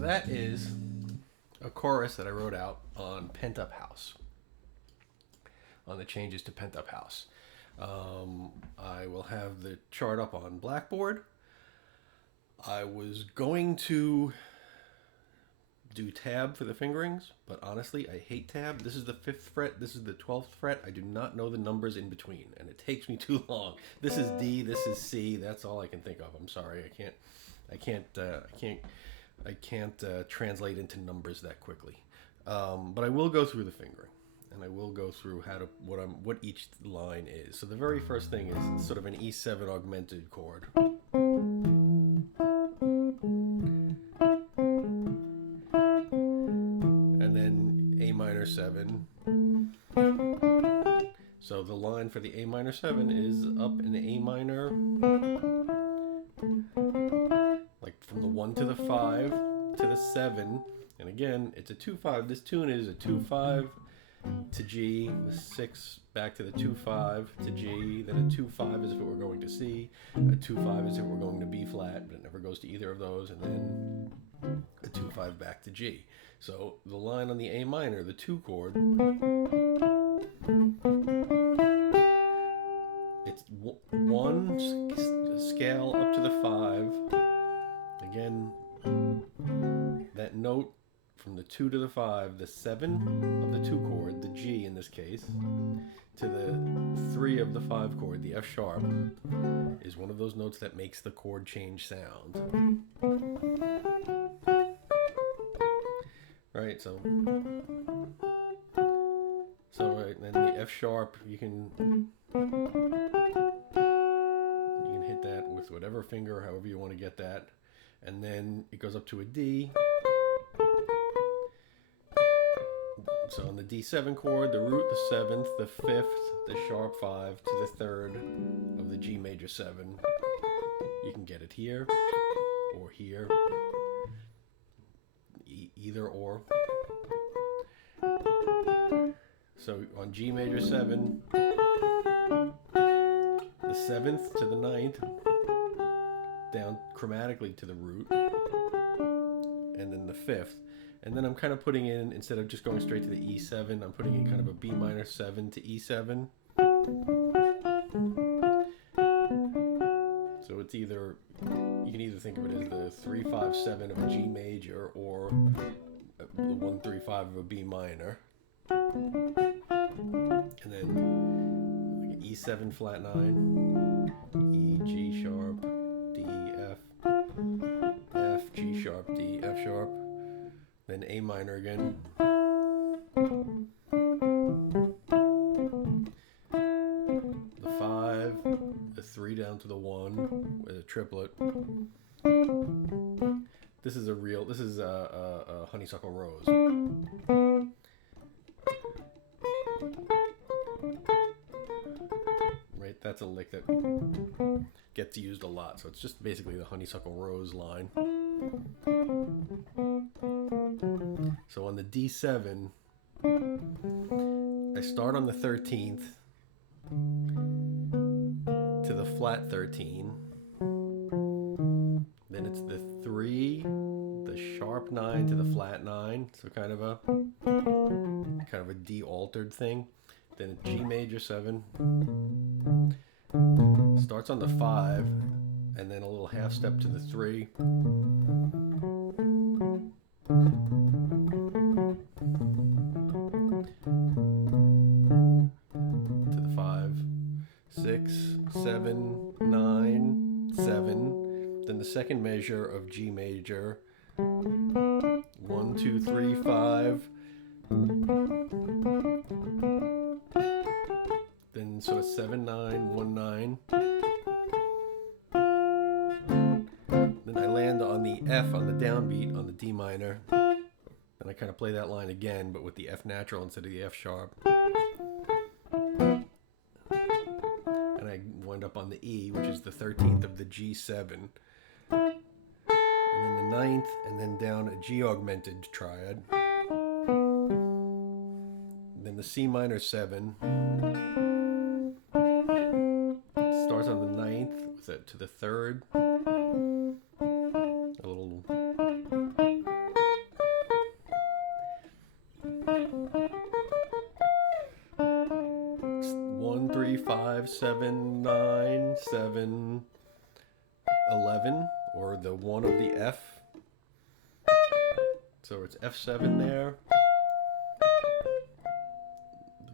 so that is a chorus that I wrote out on Pent Up House, on the changes to Pent Up House. I will have the chart up on Blackboard. I was going to do tab for the fingerings, but honestly, I hate tab. This is the 5th fret, this is the 12th fret. I do not know the numbers in between, and it takes me too long. This is D, this is C. That's all I can think of. I'm sorry, I can't translate into numbers that quickly. But I will go through the fingering, and I will go through what each line is. So the very first thing is sort of an E7 augmented chord. And then A minor 7. So the line for the A minor 7 is up in A minor, like from the 1 to the 5 to the 7. And again, it's a 2-5. This tune is a 2-5 to G, the 6 back to the 2-5 to G, then a 2-5 is if it were going to C, a 2-5 is if we're going to B flat, but it never goes to either of those, and then a 2-5 back to G. So the line on the A minor, the 2 chord, it's 1 scale up to the 5. Again, that note from the 2 to the 5, the 7 of the 2 chord, the G in this case, to the 3 of the 5 chord, the F sharp, is one of those notes that makes the chord change sound. Right, so right, then the F sharp, you can hit that with whatever finger, however you want to get that, and then it goes up to a D. So on the D7 chord, the root, the 7th, the 5th, the sharp 5 to the 3rd of the G major 7. You can get it here or here, either or. So on G major 7, the 7th to the 9th, down chromatically to the root, and then the 5th. And then I'm kind of putting in, instead of just going straight to the E7, I'm putting in kind of a B minor 7 to E7. So it's either, you can either think of it as the 3-5-7 of a G major or the 1-3-5 of a B minor. And then like E7 flat 9, E, G sharp, D, F, F, G sharp, D, F sharp. Then A minor again. The 5, the 3 down to the 1 with a triplet. This is a honeysuckle rose. Right, that's a lick that gets used a lot. So it's just basically the honeysuckle rose line. So on the D7, I start on the 13th to the flat 13. Then it's the 3, the sharp 9 to the flat 9. So kind of a D altered thing. Then a G major 7. Starts on the 5, and then a little half step to the 3. To the 5, 6, 7, 9, 7. Then the second measure of G major. 1, 2, 3, 5. Then sort of 7, 9, 1, 9. Then I land on the F on the downbeat on the D minor. And I kind of play that line again, but with the F natural instead of the F sharp. And I wind up on the E, which is the 13th of the G7. And then the 9th, and then down a G augmented triad. Then the C minor 7. Starts on the 9th to the 3rd. A little 5, 7, 9, 7, 11, or the 1 of the F. So it's F7 there.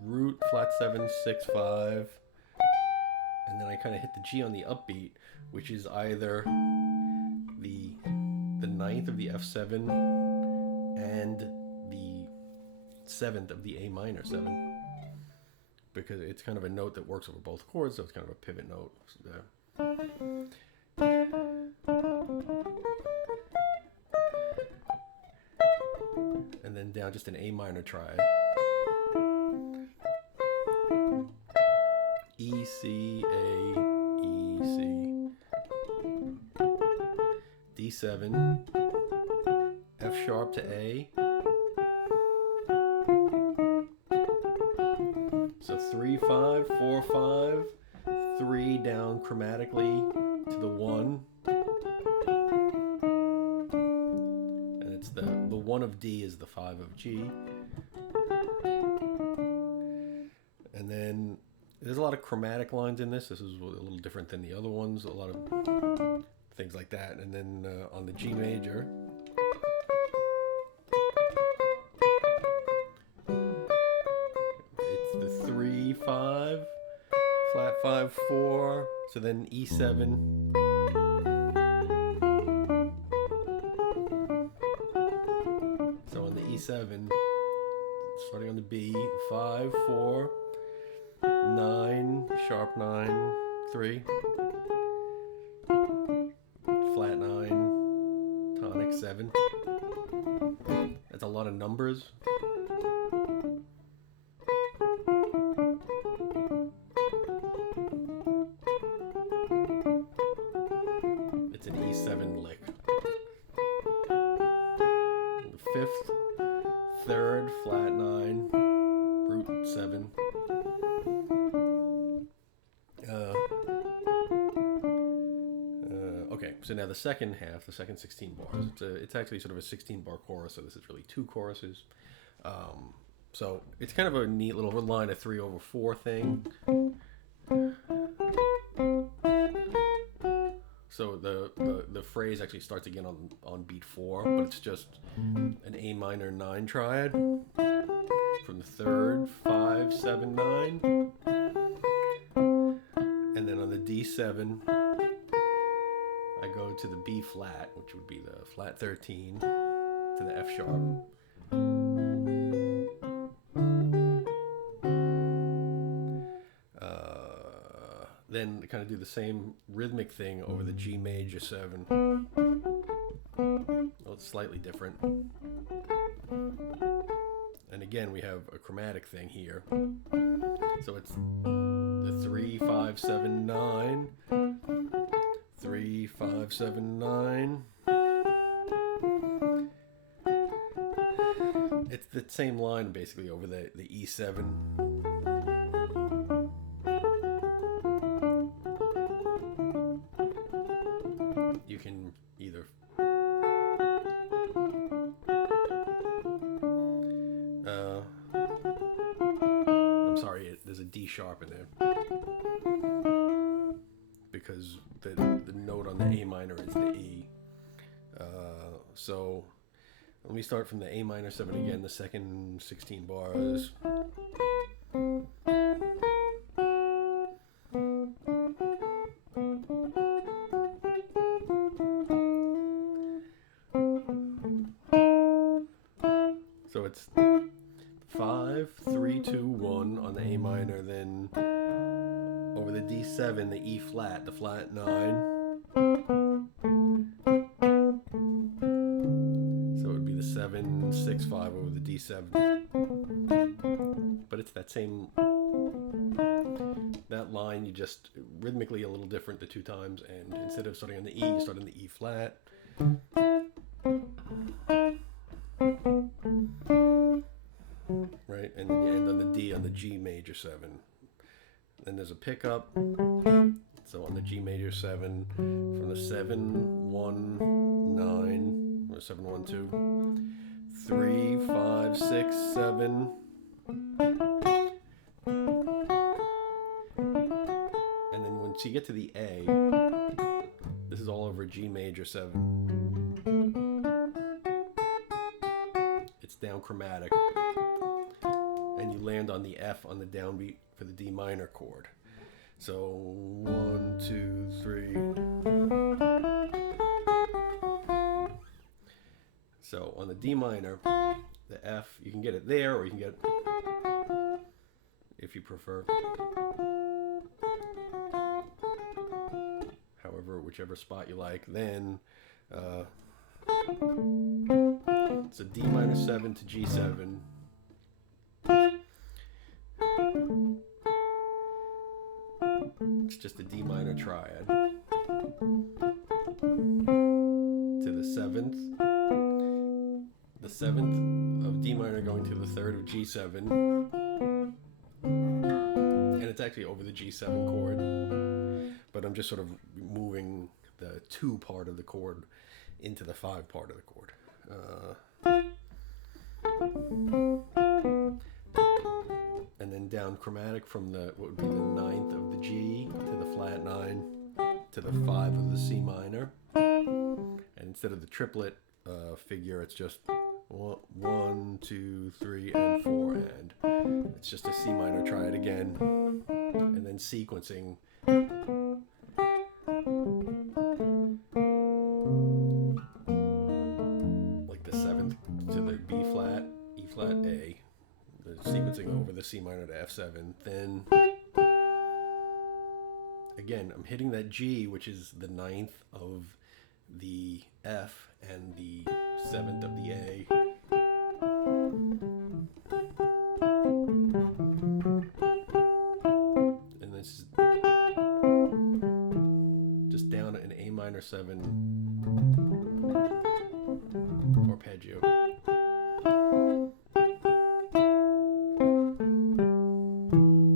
Root, flat 7, 6, 5. And then I kind of hit the G on the upbeat, which is either the ninth of the F7 and the 7th of the A minor 7. Because it's kind of a note that works over both chords, so it's kind of a pivot note there. And then down just an A minor triad. E, C, A, E, C. D7, F sharp to A. So 3, 5, 4, 5, 3 down chromatically to the 1. And it's the 1 of D is the 5 of G. And then there's a lot of chromatic lines in this. This is a little different than the other ones. A lot of things like that. And then on the G major, it's the 3, 5, flat 5, 4. So then E7. So on the E7, starting on the B, 5, 4, 9, sharp 9, 3, flat 9, tonic 7. That's a lot of numbers. It's an E7 lick. The 5th, 3rd, flat 9, root 7. Okay, so now the second half, the second 16 bars, it's actually sort of a 16 bar chorus, so this is really 2 choruses. So it's kind of a neat little line of 3/4 thing. So the phrase actually starts again on beat 4, but it's just an A minor 9 triad from the 3rd, 5, 7, 9. And then on the D7, I go to the B flat, which would be the flat 13, to the F sharp. Then kind of do the same rhythmic thing over the G major 7. Well, it's slightly different. And again, we have a chromatic thing here. So it's the 3, 5, 7, 9. 3, 5, 7, 9. It's the same line basically over the E7. You can either I'm sorry, there's a D sharp in there because the note on the A minor is the E. So let me start from the A minor 7 again, the second 16 bars. So it's 5, 3, 2, 1 on the A minor, then over the D7, the E flat, the flat 9. So it would be the 7, 6, 5 over the D7. But it's that same, that line, you just rhythmically a little different the 2 times, and instead of starting on the E, you start on the E flat. Right, and then you end on the D on the G major 7. Then there's a pickup. So on the G major 7, from the 7, 1, 9, or 7, 1, 2, 3, 5, 6, 7. once you get to the A, this is all over G major 7. It's down chromatic. And you land on the F on the downbeat for the D minor chord. So 1, 2, 3. So on the D minor, the F, you can get it there, or you can get it, if you prefer, however, whichever spot you like. Then it's a D minor 7 to G7. It's just a D minor triad to the 7th. The 7th of D minor going to the 3rd of G7. And it's actually over the G7 chord. But I'm just sort of moving the 2 part of the chord into the 5 part of the chord. And then down chromatic from the what would be the 9th of the G to the flat 9 to the 5 of the C minor. And instead of the triplet figure, it's just 1, 2, 3, and 4, and it's just a C minor triad again, and then sequencing. Like the 7th to the B flat, E flat, A. The sequencing over the C minor to F7. Then again, I'm hitting that G, which is the 9th of the F and the 7th of the A. And this is just down an A minor 7 arpeggio.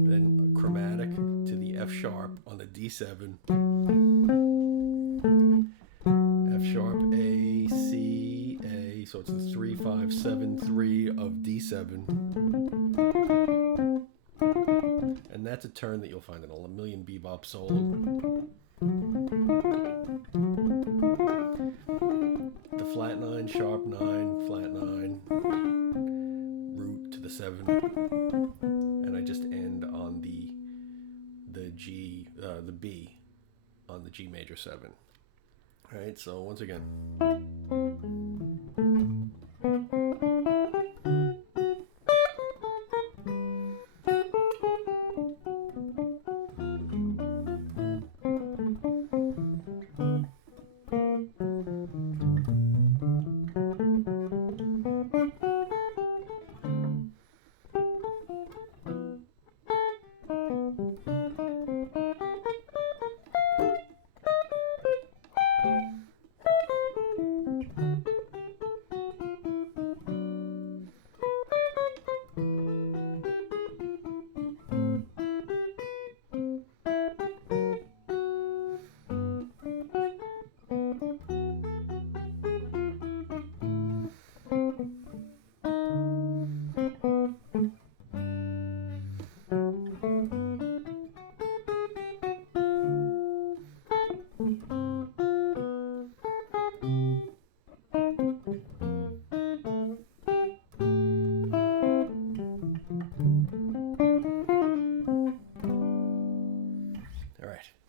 Then chromatic to the F sharp on the D7. F sharp, A, C, A. So it's the 3, 5, 7, 3 of D7. And that's a turn that you'll find in a million bebop solos. The flat 9, sharp 9, flat 9, root to the 7. And I just end on the G, the B on the G major 7. All right, so once again. All right.